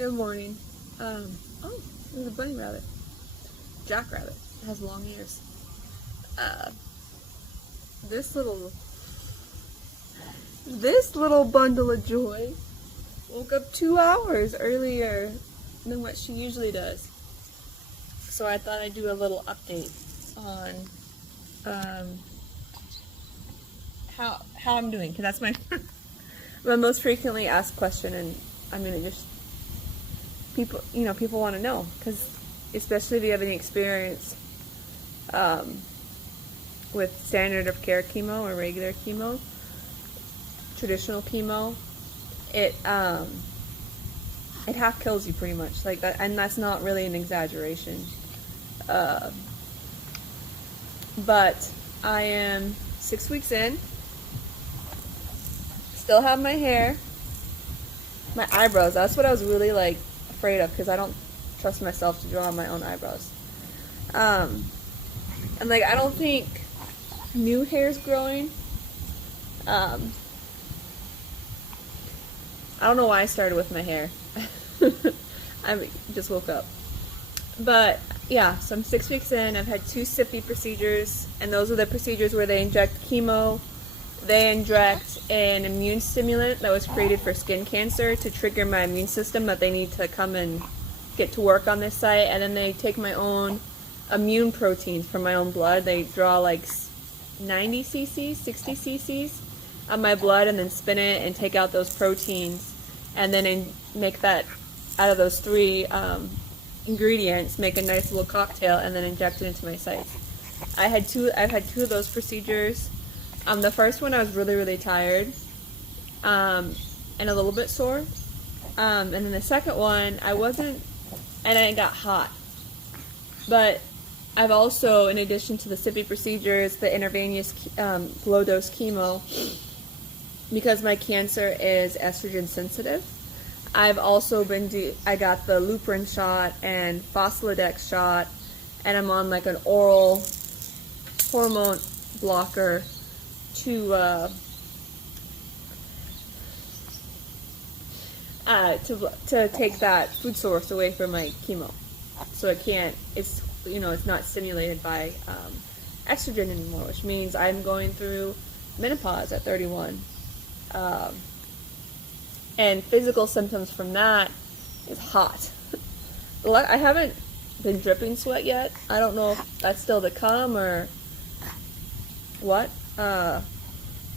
Good morning. Oh, there's a bunny rabbit. Jackrabbit. It has long ears. Uh, this little bundle of joy woke up 2 hours earlier than what she usually does. So I thought I'd do a little update on how I'm doing, because that's my most frequently asked question, and I'm gonna just people want to know, because especially if you have any experience with standard of care chemo or regular chemo, traditional chemo, it half kills you pretty much, like that, and that's not really an exaggeration. But I am 6 weeks in, still have my hair, my eyebrows. That's what I was really afraid of, because I don't trust myself to draw my own eyebrows. And I don't think new hair's growing. I don't know why I started with my hair. I just woke up. But yeah, so I'm 6 weeks in. I've had 2 SIPI procedures, and those are the procedures where they inject chemo. They inject an immune stimulant that was created for skin cancer to trigger my immune system that they need to come and get to work on this site. And then they take my own immune proteins from my own blood. They draw 90 cc's, 60 cc's on my blood, and then spin it and take out those proteins, and then make that, out of those 3 ingredients, make a nice little cocktail, and then inject it into my sites. I've had 2 of those procedures. The first one I was really, really tired, and a little bit sore. And then the second one I wasn't, and I got hot. But I've also, in addition to the SIPI procedures, the intravenous low dose chemo, because my cancer is estrogen sensitive, I've also I got the Lupron shot and Phospholidex shot, and I'm on an oral hormone blocker to take that food source away from my chemo, so it's not stimulated by estrogen anymore, which means I'm going through menopause at 31. And physical symptoms from that is hot. I haven't been dripping sweat yet. I don't know if that's still to come or what.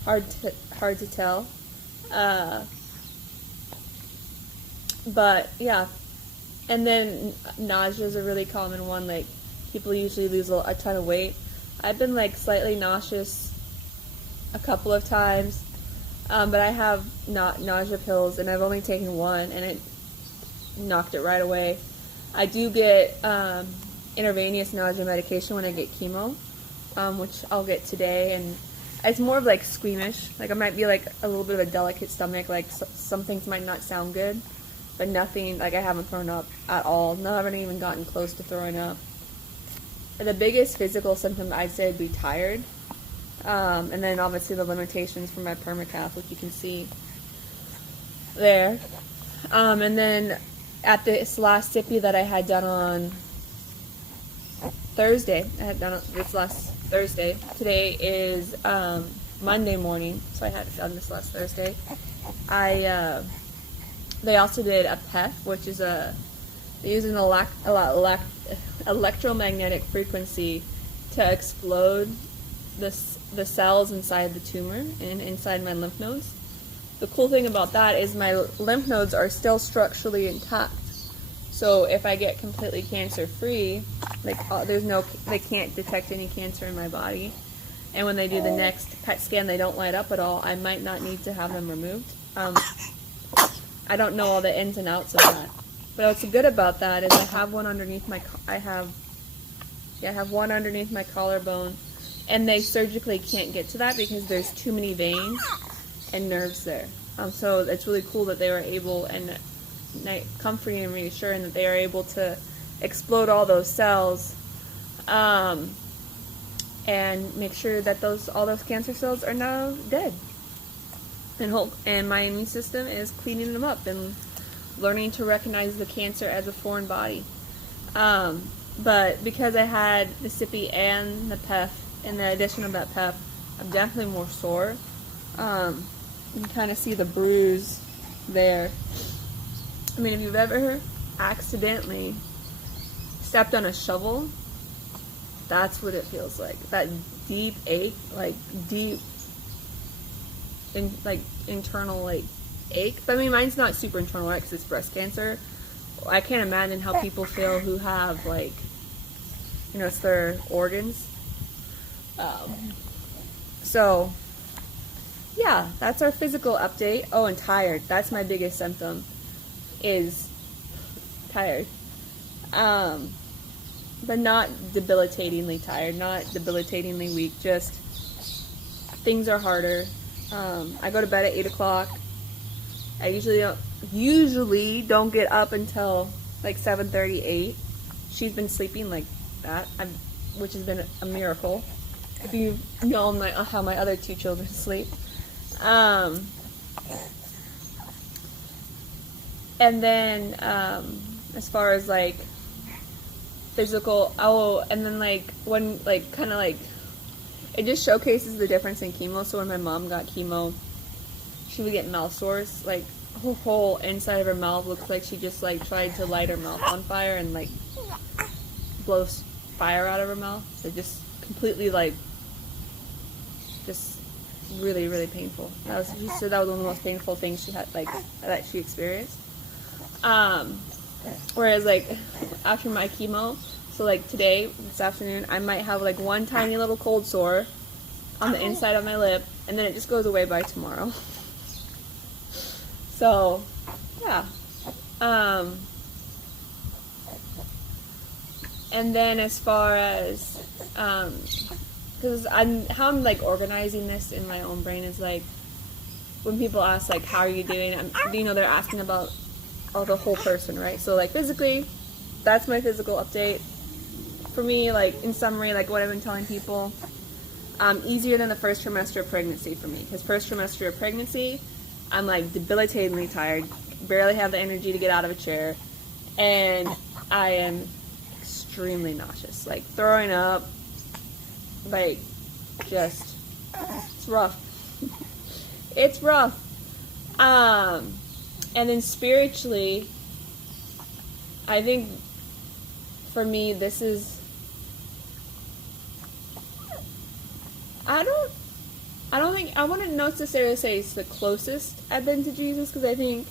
Hard to tell. But yeah. And then nausea is a really common one. People usually lose a ton of weight. I've been slightly nauseous a couple of times. But I have nausea pills, and I've only taken one, and it knocked it right away. I do get intravenous nausea medication when I get chemo, which I'll get today, and it's more of squeamish. I might be a little bit of a delicate stomach. Some things might not sound good, but nothing, I haven't thrown up at all. No, I haven't even gotten close to throwing up. And the biggest physical symptom I'd say would be tired. And then obviously the limitations for my permacath, which you can see there. And then at this last SIPI that I had done on Thursday, this last Thursday. Today is Monday morning, so I had it done this last Thursday. They also did a PEF, which is they use an electromagnetic frequency to explode the cells inside the tumor and inside my lymph nodes. The cool thing about that is my lymph nodes are still structurally intact. So if I get completely cancer free, they can't detect any cancer in my body. And when they do the next PET scan, they don't light up at all. I might not need to have them removed. I don't know all the ins and outs of that. But what's good about that is I have one underneath my one underneath my collarbone. And they surgically can't get to that because there's too many veins and nerves there. So it's really cool that they were able, and comforting and reassuring that they are able to explode all those cells and make sure that all those cancer cells are now dead. And my immune system is cleaning them up and learning to recognize the cancer as a foreign body. But because I had the SIPI and the PEF, and the addition of that PEF, I'm definitely more sore. You can kind of see the bruise there. I mean, if you've ever accidentally stepped on a shovel, that's what it feels like. That deep ache, like deep, internal ache. But I mean, mine's not super internal, right? Because it's breast cancer. I can't imagine how people feel who have it's their organs. So yeah, that's our physical update. Oh, and tired. That's my biggest symptom, is tired. But not debilitatingly tired, not debilitatingly weak, just things are harder. I go to bed at 8 o'clock. I usually don't get up until like 7:30, 8. She's been sleeping like that, which has been a miracle. If you know how my other 2 children sleep. And then as far as like physical, and then it just showcases the difference in chemo. So when my mom got chemo, she would get mouth sores. Like, her whole inside of her mouth looks like she just tried to light her mouth on fire and blows fire out of her mouth. So just completely just really, really painful. She said that was one of the most painful things she had that she experienced. Whereas after my chemo, so today, this afternoon, I might have one tiny little cold sore on the inside of my lip, and then it just goes away by tomorrow. So, yeah. And then as far as, because how I'm organizing this in my own brain is when people ask how are you doing, they're asking about the whole person, right? So physically, that's my physical update. For me, in summary, what I've been telling people, easier than the first trimester of pregnancy for me. Because first trimester of pregnancy, I'm debilitatingly tired, barely have the energy to get out of a chair, and I am extremely nauseous, throwing up, it's rough. It's rough. And then spiritually, I think for me, this is, I wouldn't necessarily say it's the closest I've been to Jesus, because I think,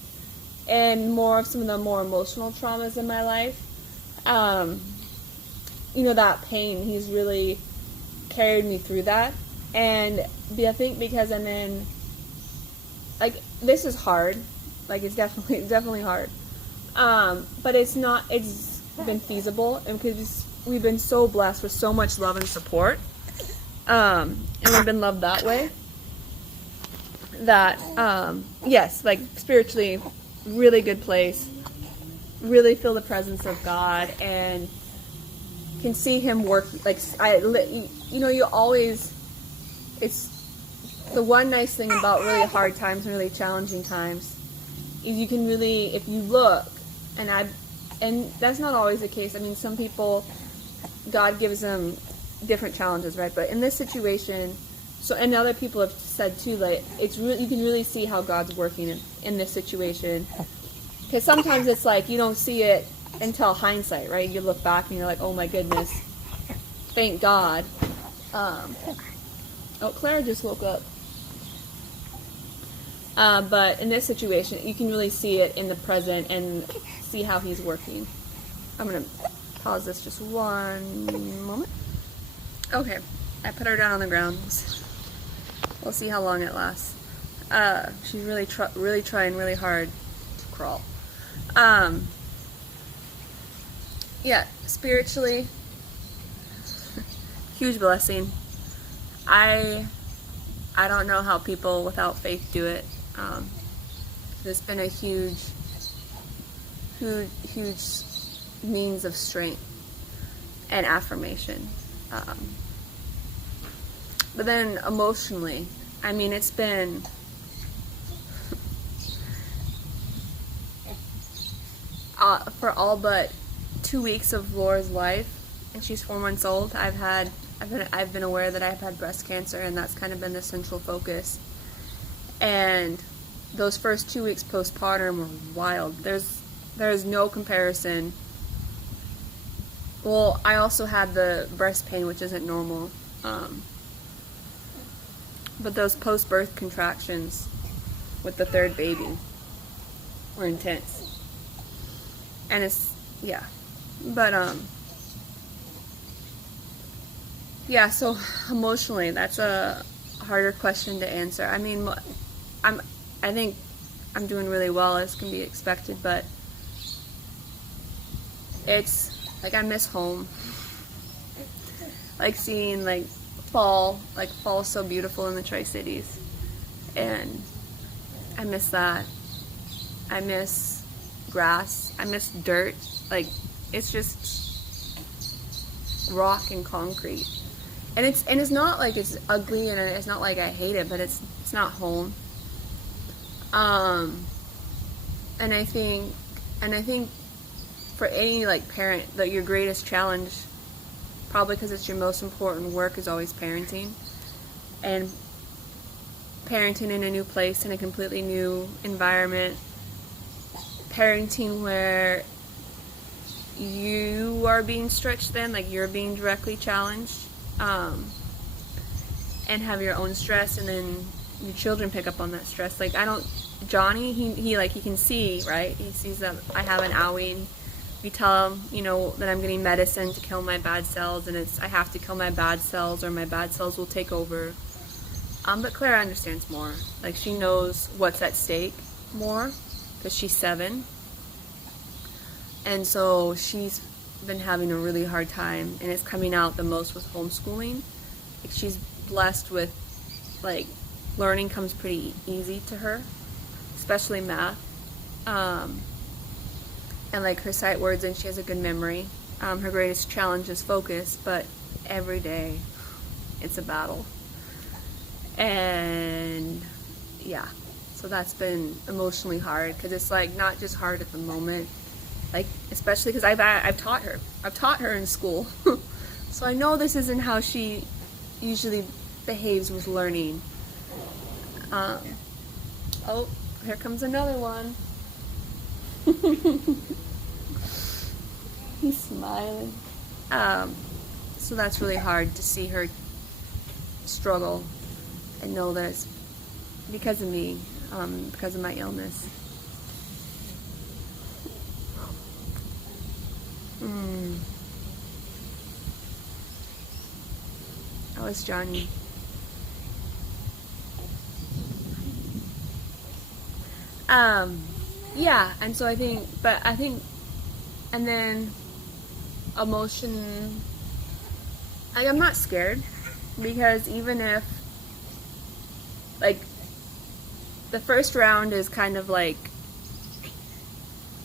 and more of some of the more emotional traumas in my life, that pain, he's really carried me through that. And I think because I'm in, this is hard, it's definitely hard, but it's been feasible, and because we've been so blessed with so much love and support, and we've been loved that way, that yes, spiritually, really good place, really feel the presence of God, and can see him work. You always, it's the one nice thing about really hard times and really challenging times is you can really, if you look, and that's not always the case. I mean, some people, God gives them different challenges, right? But in this situation, and other people have said too, it's really, you can really see how God's working in this situation. Because sometimes it's you don't see it until hindsight, right? You look back and you're oh my goodness, thank God. Clara just woke up. But in this situation, you can really see it in the present and see how he's working. I'm going to pause this just one moment. Okay, I put her down on the ground. We'll see how long it lasts. She's really trying really hard to crawl. Yeah, spiritually, huge blessing. I don't know how people without faith do it. It's been a huge means of strength and affirmation. But then emotionally, I mean, it's been for all but 2 weeks of Laura's life, and she's 4 months old, I've been aware that I've had breast cancer, and that's kind of been the central focus. And those first 2 weeks postpartum were wild. There's no comparison. Well, I also had the breast pain, which isn't normal. But those post-birth contractions with the third baby were intense. And it's, yeah. But, yeah, so emotionally, that's a harder question to answer. I mean, I think I'm doing really well, as can be expected, but it's, like, I miss home. Like, seeing, like, fall is so beautiful in the Tri-Cities, and I miss that. I miss grass. I miss dirt. Like, it's just rock and concrete, and it's not like it's ugly, and it's not like I hate it, but it's not home. And I think for any, like, parent, that your greatest challenge, probably because it's your most important work, is always parenting. And parenting in a new place, in a completely new environment. Parenting where you are being stretched thin, like you're being directly challenged. And have your own stress, and then your children pick up on that stress. Like, Johnny, he can see, right? He sees that I have an owie, and we tell him, you know, that I'm getting medicine to kill my bad cells, and I have to kill my bad cells, or my bad cells will take over. But Clara understands more. Like, she knows what's at stake more, because she's 7. And so she's been having a really hard time, and it's coming out the most with homeschooling. Like, she's blessed with, like, learning comes pretty easy to her, especially math. And, like, her sight words, and she has a good memory. Her greatest challenge is focus, but every day it's a battle. And yeah, so that's been emotionally hard, because it's, like, not just hard at the moment, like, especially because I've taught her in school. So I know this isn't how she usually behaves with learning. Oh, here comes another one. He's smiling. So that's really hard to see her struggle, and know that it's because of me, because of my illness. That was Johnny. Yeah, and so I think, and then emotion, I'm not scared, because even if, like, the first round is kind of, like,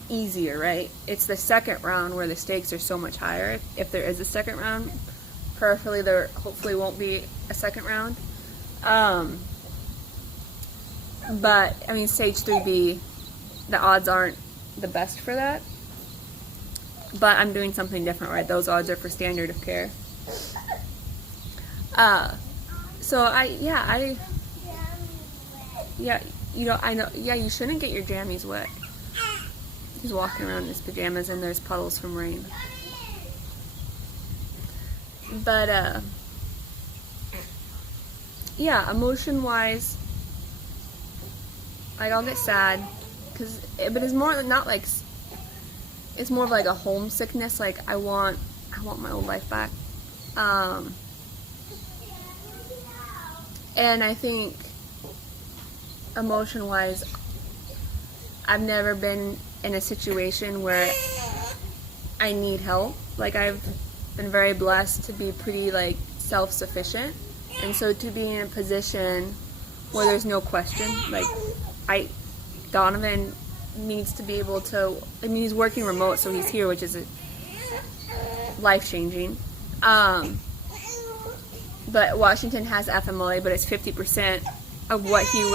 easier, right? It's the second round where the stakes are so much higher. If there is a second round, prayerfully there hopefully won't be a second round. But, I mean, stage 3B, the odds aren't the best for that. But I'm doing something different, right? Those odds are for standard of care. So you know, I know, yeah, you shouldn't get your jammies wet. He's walking around in his pajamas, and there's puddles from rain. But, yeah, emotion-wise, like, I'll get sad, but it's more not like, it's more of like a homesickness. Like, I want my old life back. And I think emotion-wise, I've never been in a situation where I need help. Like, I've been very blessed to be pretty, like, self-sufficient, and so to be in a position where there's no question, like, Donovan needs to be able to, I mean, he's working remote, so he's here, which is life-changing. But Washington has FMLA, but it's 50% of what he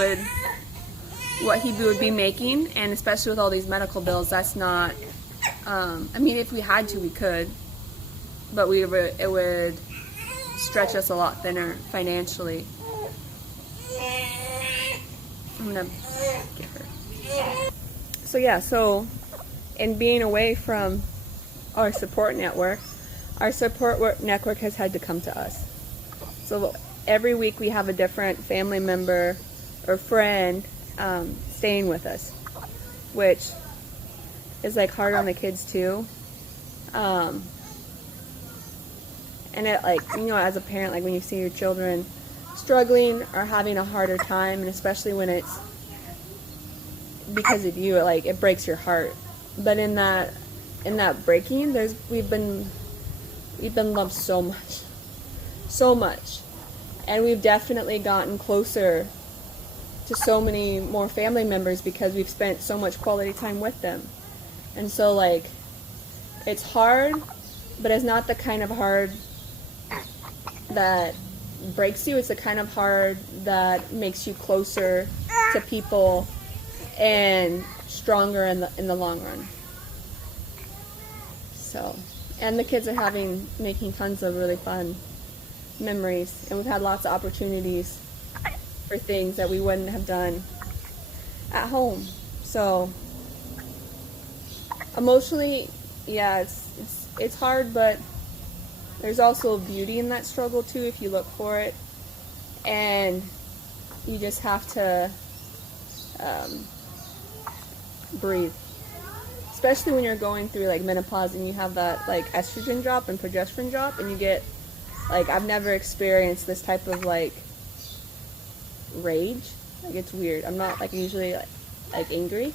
would be making, and especially with all these medical bills, that's not I mean, if we had to, we could, but it would stretch us a lot thinner financially. I'm gonna get her. So yeah, so in being away from our support network has had to come to us. So every week we have a different family member or friend staying with us, which is like hard on the kids too. And it, like, you know, as a parent, like when you see your children struggling or having a harder time, and especially when it's because of you, it breaks your heart. But in that breaking, we've been loved so much, and we've definitely gotten closer to so many more family members because we've spent so much quality time with them. And so, like, it's hard, but it's not the kind of hard that breaks you. It's the kind of hard that makes you closer to people and stronger in the long run. So, and the kids are making tons of really fun memories, and we've had lots of opportunities for things that we wouldn't have done at home. So emotionally, yeah, it's hard, but there's also beauty in that struggle too if you look for it, and you just have to breathe. Especially when you're going through like menopause and you have that like estrogen drop and progesterone drop, and you get like, I've never experienced this type of like rage. Like, it's weird. I'm not like usually like angry,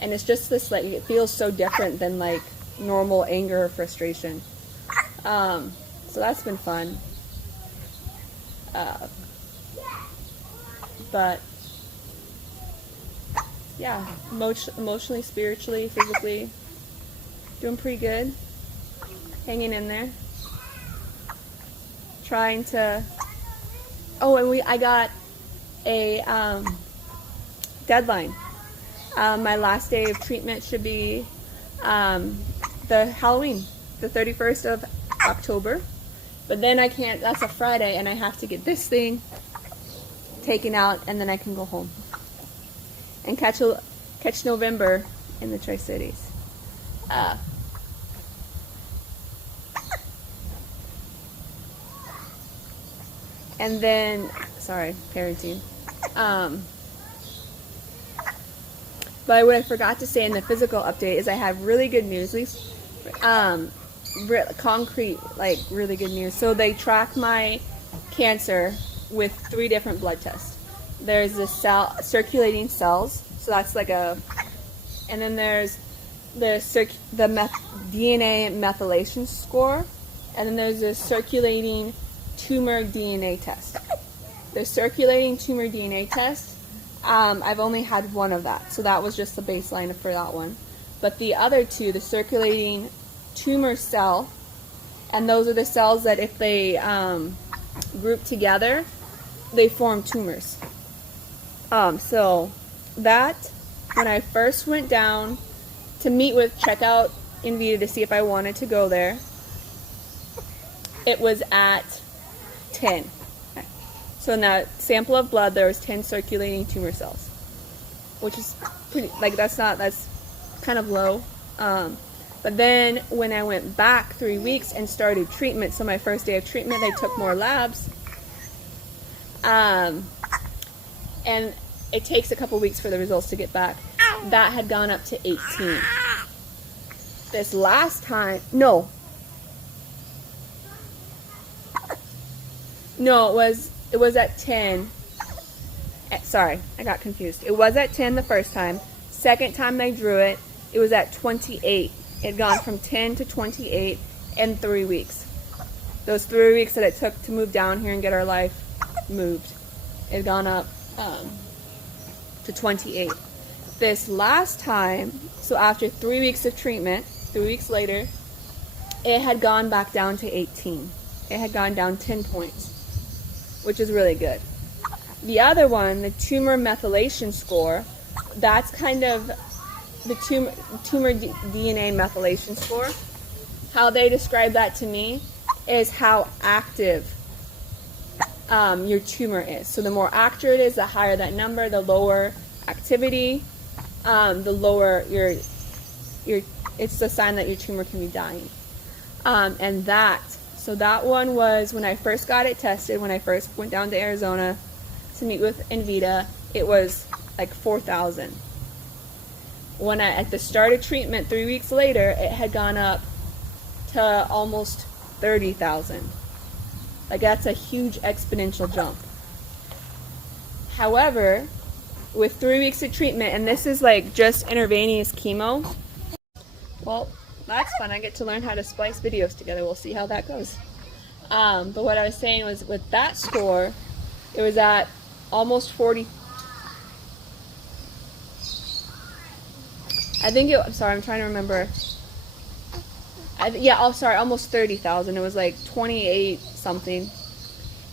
and it's just this, like, it feels so different than like normal anger or frustration. So that's been fun. But yeah, emotionally, spiritually, physically, doing pretty good. Hanging in there. Trying to. Oh, and I got a deadline. My last day of treatment should be the Halloween, the 31st of October. But then I can't. That's a Friday, and I have to get this thing taken out, and then I can go home and catch November in the Tri-Cities. And then, sorry, parenting. But what I forgot to say in the physical update is I have really good news, at least concrete, like really good news. So they track my cancer with 3 different blood tests. There's the circulating cells, so that's like and then there's the DNA methylation score, and then there's the circulating tumor DNA test. The circulating tumor DNA test, I've only had one of that, so that was just the baseline for that one. But the other 2, the circulating tumor cell, and those are the cells that if they group together, they form tumors. So that, when I first went down to check out Invita to see if I wanted to go there, it was at 10. So in that sample of blood, there was 10 circulating tumor cells, which is pretty, like, that's kind of low. But then when I went back 3 weeks and started treatment, so my first day of treatment, they took more labs. And it takes a couple weeks for the results to get back. That had gone up to 18. This last time, no, it was at 10. Sorry, I got confused. It was at 10 the first time. Second time they drew it, it was at 28. It had gone from 10 to 28 in 3 weeks. Those 3 weeks that it took to move down here and get our life moved, it had gone up to 28. This last time, so after 3 weeks of treatment, 3 weeks later, it had gone back down to 18. It had gone down 10 points, which is really good. The other one, the tumor methylation score, that's kind of the tumor DNA methylation score. How they describe that to me is how active your tumor is. So the more active it is, the higher that number, the lower activity, the lower it's the sign that your tumor can be dying. So that one was when I first got it tested, when I first went down to Arizona to meet with Invita, it was like 4,000. At the start of treatment 3 weeks later, it had gone up to almost 30,000. Like, that's a huge exponential jump. However, with 3 weeks of treatment, and this is like just intravenous chemo, well, that's fun. I get to learn how to splice videos together. We'll see how that goes. But what I was saying was, with that score, it was at almost 40. I'm sorry, I'm trying to remember. Almost 30,000. It was like 28 something.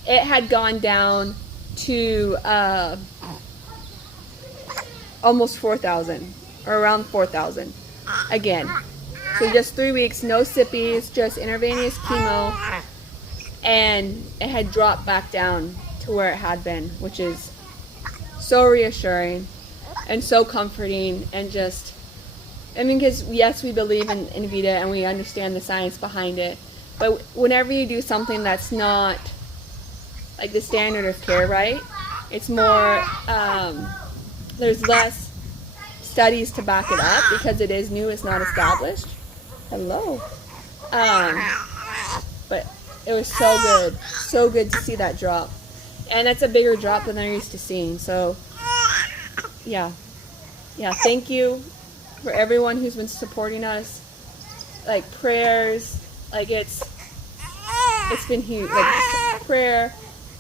It had gone down to almost 4,000, or around 4,000 again. So just 3 weeks, no sippies, just intravenous chemo, and it had dropped back down to where it had been, which is so reassuring and so comforting, and just, because yes, we believe in Invita and we understand the science behind it, but whenever you do something that's not like the standard of care, right? It's more, there's less studies to back it up because it is new, it's not established. Hello. But it was so good to see that drop. And that's a bigger drop than they're used to seeing. So, yeah, thank you for everyone who's been supporting us. Like, prayers, like, it's been huge. Like, prayer,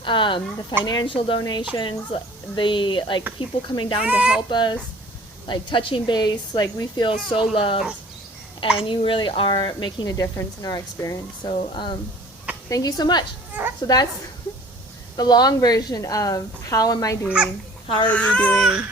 the financial donations, the, like, people coming down to help us, like, touching base, like, we feel so loved, and you really are making a difference in our experience. So, thank you so much. So that's the long version of how am I doing, how are we doing,